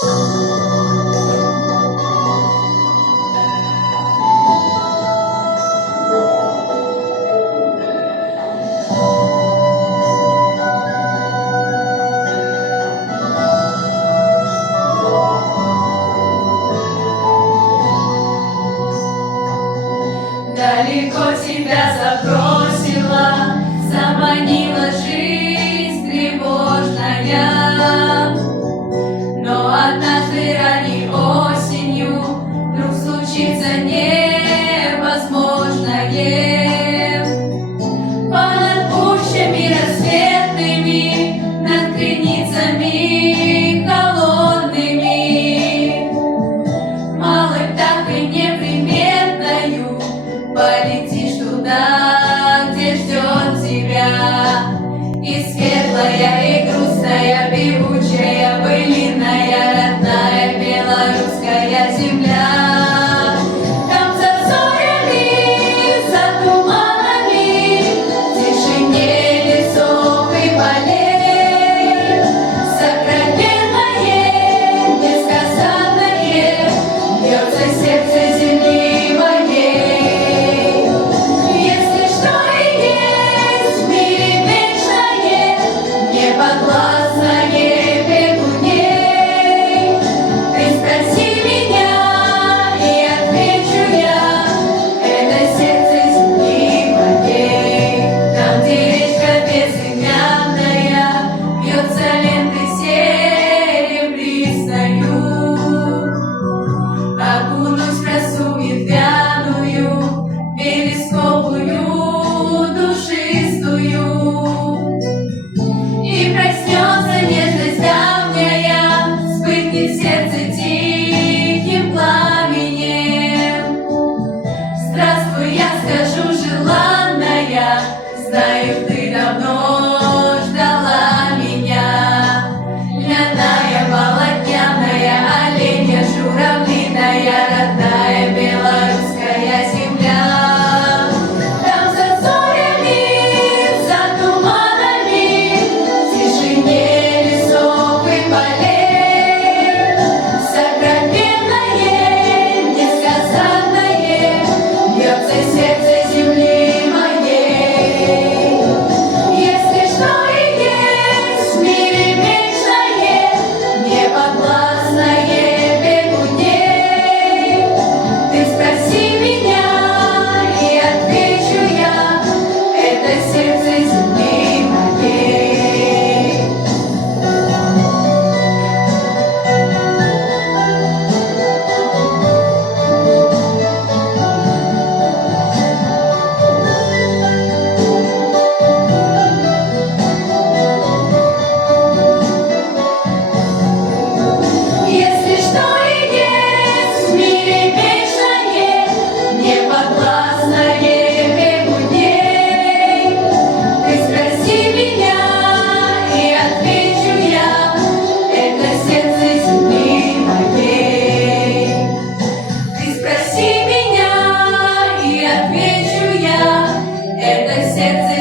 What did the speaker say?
Далеко тебя забросила, заманила жизнь тревожная. Но однажды ранней осенью вдруг случится невозможное. Понад пущами рассветными, над границами холодными, малой птахой неприметною полетишь туда, где ждет тебя. И светлая, и грустная, певучая, былиная, родная белорусская земля. Там за зорями, за туманами, в тишине лесов и полей, сокровенное, несказанное бьется сердце земли моей. Если что и есть в мире вечное, неподвластное бегуней, ты спроси меня, и отвечу я, это сердце земли моей. Там, где речка безымянная бьется лентой серебристою, окунусь в росу ветвяную, вересковую, душистую, и проснется нежность давняя, вспыхнет в сердце тихим пламенем. Здравствуй, я скажу, желанная, знаю, ты давно ждала меня. Льняная, полотняная, оленья, журавлиная, родная белорусская земля. Там за зорями, за туманами, в тишине лесов и полей, сокровенное, несказанное бьется сердце земли моей. Если что и есть в мире вечное, неподвластное бегуней, ты спроси меня, и отвечу я, это сердце земли моей. Если что и есть в мире вечное, неподвластное бегуней, ты спроси меня, и отвечу я, это сердце земли моей. Ты спроси меня, и отвечу я, это сердце